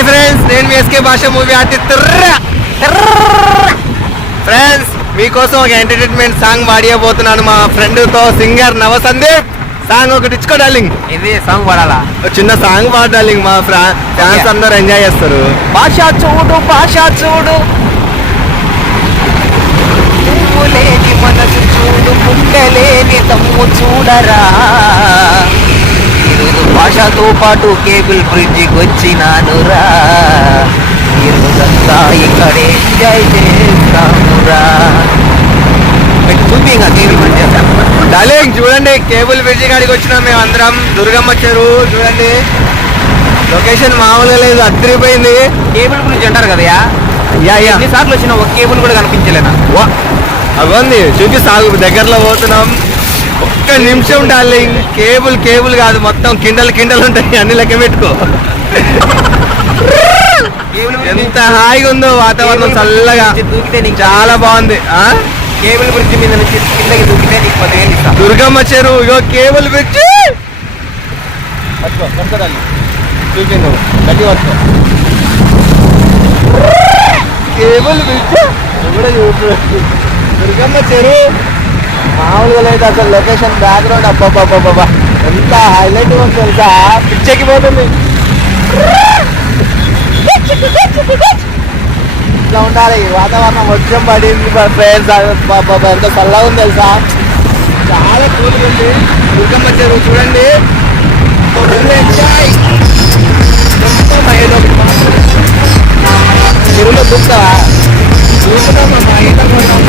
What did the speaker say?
Hi friends, నేను మీ SK భాష movie artist. Friends, మీకోసం ఒక ఎంటర్టైన్మెంట్ సాంగ్ పాడియబోతున్నాను మా ఫ్రెండ్ తో, సింగర్ నవ సందీప్. సాంగ్ ఒకటి ఇచ్చుకో డార్లింగ్. ఇది సాంగ్ పాడాలా? చిన్న సాంగ్ పాడు డార్లింగ్, మా ఫ్యాన్స్ అందరూ ఎంజాయ్ చేస్తారు. భాష చూడు, భాష చూడు, లేని మనసు చూడు, పుట్టలేని తమ్ము చూడరా. ఈరోజు భాషతో పాటు కేబుల్ బ్రిడ్జికి వచ్చినానురా. ఈరోజంతా ఇక్కడే ఎంజాయ్ చేస్తామురా. చూపి ఇంకా కేబుల్ బ్రిడ్జ్ డార్లింగ్ చూడండి, కేబుల్ బ్రిడ్జి కాడికి వచ్చినాం మేము అందరం. దుర్గమ్మ చెరువు చూడండి, లొకేషన్ మామూలుగా లేదు, అద్దరిపోయింది. కేబుల్ బ్రిడ్జ్ అంటారు కదా, ఎన్నిసార్లు వచ్చినా ఒక కేబుల్ కూడా కనిపించలేనా? అవ్వంది చూపి సాగు, దగ్గరలో పోతున్నాం. ఒక్క నిమిషం డార్లింగ్, కేబుల్ కేబుల్ కాదు, మొత్తం కిండలు కిండలు ఉంటాయి, అన్ని లెక్క పెట్టుకో. ఎంత హాయిగా ఉందో వాతావరణం, చల్లగా, చాలా బాగుంది. కేబుల్ బ్రిడ్జ్ మీద నుంచి కిందకి దూకితే నీకు 10,000 ఇస్తా. దుర్గమ్మ చెరువు, ఇగో cable bridge. Cable bridge Durgamma Cheruvu మామూలుగా లేదు అసలు. లొకేషన్ బ్యాక్గ్రౌండ్ అబ్బాబ్బాబ్బా ఎంత హైలైట్ ఉంది తెలుసా, పిచ్చెక్కిపోతుంది. ఇట్లా ఉండాలి వాతావరణం. వర్షం పడింది ఫ్రెండ్స్, బాబా ఎంత చల్లగా ఉంది తెలుసా, చాలా కూల్గా ఉంది. దుర్గమ్మ చెరువు చూడండి, చెరువులో దుక్కుతావా? చూపుతామా మా ఈత కొడతాం.